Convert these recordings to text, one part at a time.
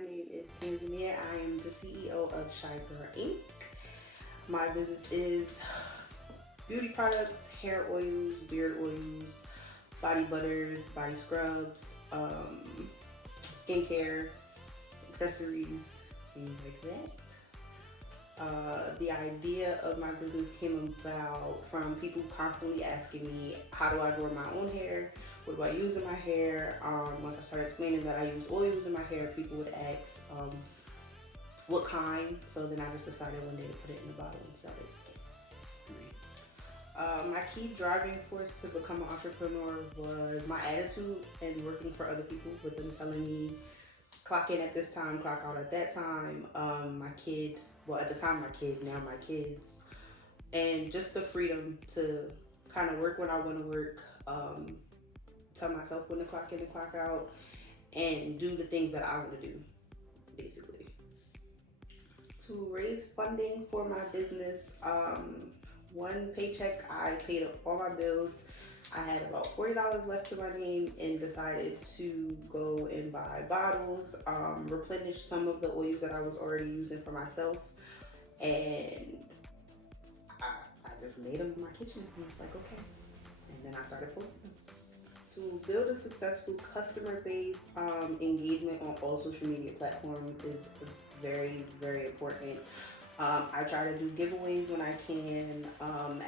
My name is Tanzania. I am the CEO of ShaiGirl Inc. My business is beauty products, hair oils, beard oils, body butters, body scrubs, skincare, accessories, things like that. The idea of my business came about from people constantly asking me, how do I grow my own hair? What do I use in my hair? Once I started explaining that I use oils in my hair, people would ask what kind. So then I just decided one day to put it in a bottle and sell it. My key driving force to become an entrepreneur was my attitude and working for other people, with them telling me clock in at this time, clock out at that time. My kid, well at the time my kid, now my kids, and just the freedom to kind of work when I want to work, tell myself when to clock in and clock out, and do the things that I want to do, basically. To raise funding for my business, one paycheck I paid up all my bills. I had about $40 left to my name and decided to go and buy bottles, replenish some of the oils that I was already using for myself, and I just made them in my kitchen and was like, okay. And then I started posting them. To build a successful customer base, engagement on all social media platforms is very, very important. I try to do giveaways when I can.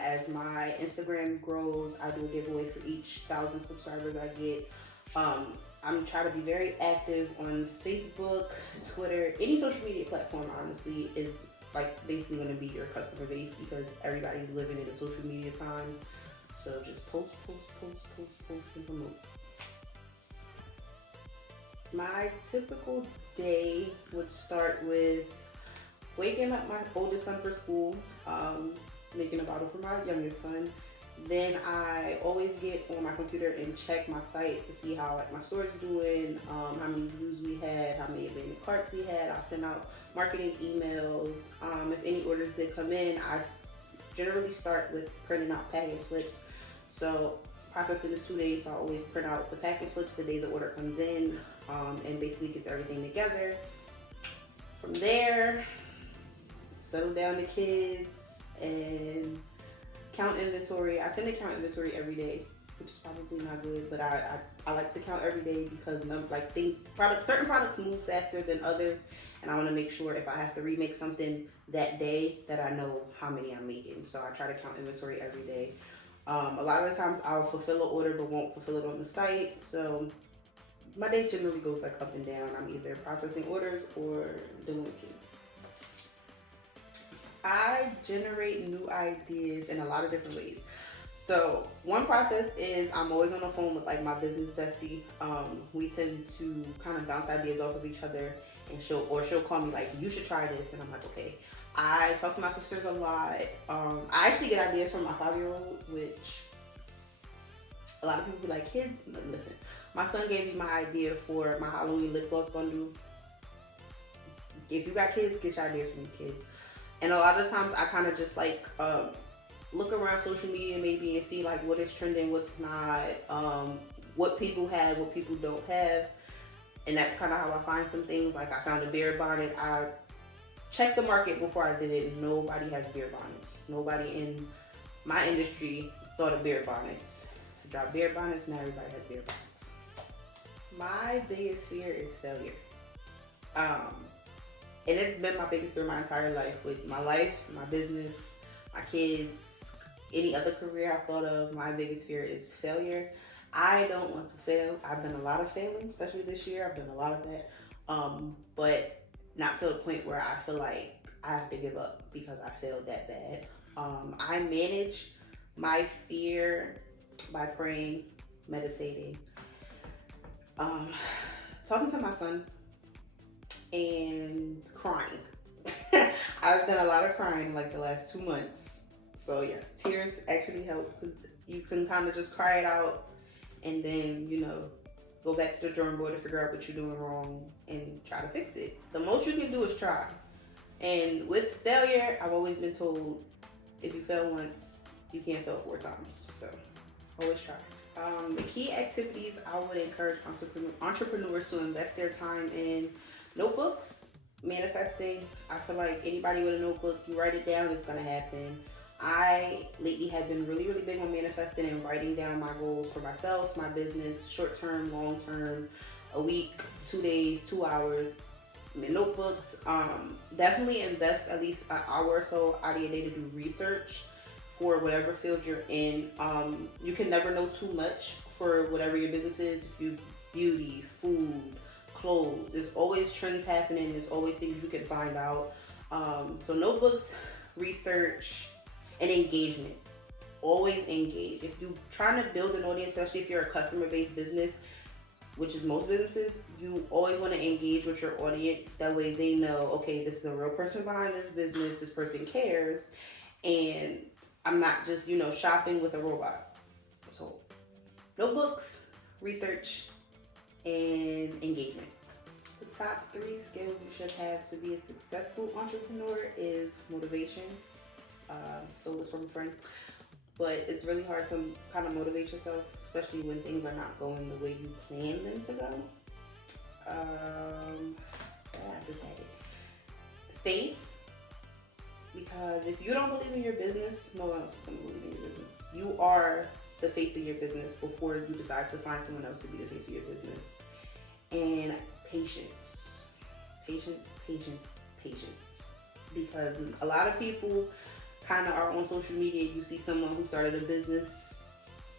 As my Instagram grows, I do a giveaway for each 1,000 subscribers I get. I'm trying to be very active on Facebook, Twitter, any social media platform, honestly, is like basically going to be your customer base, because everybody's living in the social media times. So just post, and promote. My typical day would start with waking up my oldest son for school, making a bottle for my youngest son. Then I always get on my computer and check my site to see how my store's doing, how many views we had, how many abandoned carts we had. I'll send out marketing emails. If any orders did come in, I generally start with printing out packing slips. So processing is 2 days, so I always print out the packing slips the day the order comes in, and basically gets everything together. From there, settle down the kids and count inventory. I tend to count inventory every day, which is probably not good, but I like to count every day because certain products move faster than others, and I want to make sure if I have to remake something that day that I know how many I'm making. So I try to count inventory every day. A lot of the times I'll fulfill an order but won't fulfill it on the site. So my day generally goes like up and down. I'm either processing orders or dealing with kids. I generate new ideas in a lot of different ways. So one process is I'm always on the phone with like my business bestie. We tend to kind of bounce ideas off of each other, and she'll call me like, you should try this, and I'm like, okay. I talk to my sisters a lot. I actually get ideas from my 5-year-old, which a lot of people be like, kids, listen. My son gave me my idea for my Halloween lip gloss bundle. If you got kids, get your ideas from your kids. And a lot of times I kind of just like look around social media maybe and see like what is trending, what's not, what people have, what people don't have. And that's kind of how I find some things. Like I found a beard bonnet. I checked the market before I did it. Nobody has beard bonnets. Nobody in my industry thought of beard bonnets. I dropped beard bonnets, now everybody has beard bonnets. My biggest fear is failure. And it's been my biggest fear my entire life. With my life, my business, my kids, any other career I've thought of, my biggest fear is failure. I don't want to fail. I've done a lot of failing, especially this year. I've done a lot of that. But not to a point where I feel like I have to give up because I failed that bad. I manage my fear by praying, meditating, talking to my son, and crying. I've done a lot of crying like the last 2 months. So yes, tears actually help, because you can kind of just cry it out and then, go back to the drawing board to figure out what you're doing wrong and try to fix it. The most you can do is try. And with failure, I've always been told, if you fail once, you can't fail 4 times. So always try. The key activities I would encourage entrepreneurs to invest their time in. Notebooks, manifesting. I feel like anybody with a notebook, you write it down, it's gonna happen. I lately have been really, really big on manifesting and writing down my goals for myself, my business, short term, long term, a week, 2 days, 2 hours. Notebooks. Definitely invest at least an hour or so out of your day to do research for whatever field you're in. You can never know too much for whatever your business is. If you beauty, food, clothes, there's always trends happening. There's always things you can find out. So notebooks, research, and engagement. Always engage. If you're trying to build an audience, especially if you're a customer-based business, which is most businesses, you always want to engage with your audience. That way they know, okay, this is a real person behind this business. This person cares, and I'm not just, shopping with a robot. So, notebooks, research, and engagement. The top 3 skills you should have to be a successful entrepreneur is motivation. Stole this from a friend. But it's really hard to kind of motivate yourself, especially when things are not going the way you plan them to go. I just had it. Faith, because if you don't believe in your business, no one else is going to believe in your business. You are the face of your business before you decide to find someone else to be the face of your business. And patience. Patience, patience, patience. Because a lot of people kind of are on social media. You see someone who started a business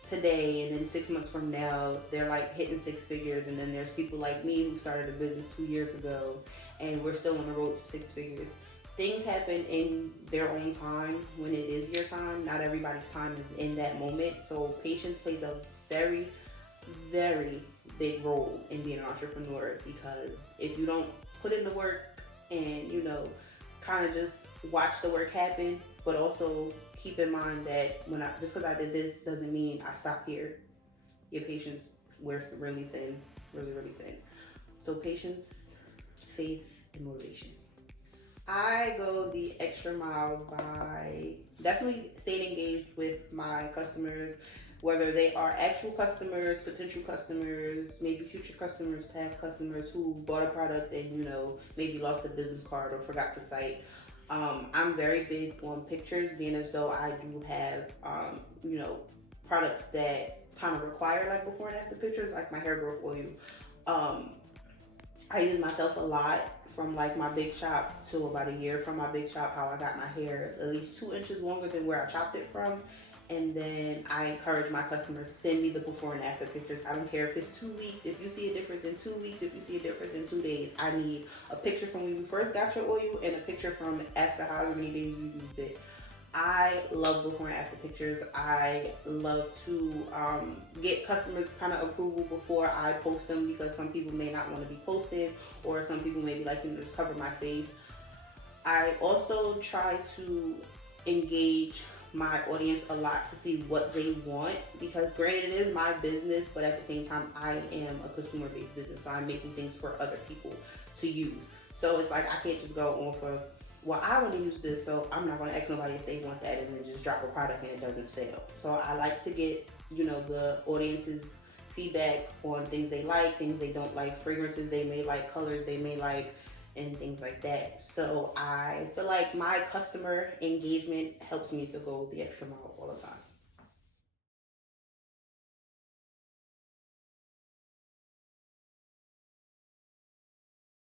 today, and then 6 months from now they're like hitting 6 figures, and then there's people like me who started a business 2 years ago and we're still on the road to 6 figures. Things happen in their own time when it is your time. Not everybody's time is in that moment. So patience plays a very, very big role in being an entrepreneur, because if you don't put in the work and kind of just watch the work happen, but also keep in mind that just because I did this doesn't mean I stop here. Your patience wears really thin, really, really thin. So patience, faith, and motivation. I go the extra mile by definitely staying engaged with my customers, whether they are actual customers, potential customers, maybe future customers, past customers who bought a product and maybe lost a business card or forgot the site. I'm very big on pictures, being as though I do have, products that kind of require like before and after pictures, like my hair growth oil. I use myself a lot from like my big shop to about a year from my big shop, how I got my hair at least 2 inches longer than where I chopped it from. And then I encourage my customers, send me the before and after pictures. I don't care if it's 2 weeks. If you see a difference in 2 weeks, if you see a difference in 2 days, I need a picture from when you first got your oil and a picture from after however many days you used it. I love before and after pictures. I love to get customers kind of approval before I post them, because some people may not want to be posted, or some people may be like, just cover my face. I also try to engage my audience a lot to see what they want, because granted it is my business, but at the same time I am a consumer based business, so I'm making things for other people to use. So it's like I can't just go on for, well, I want to use this, so I'm not going to ask nobody if they want that and then just drop a product and it doesn't sell. So I like to get the audience's feedback on things they like, things they don't like, fragrances they may like, colors they may like, and things like that. So I feel like my customer engagement helps me to go the extra mile all the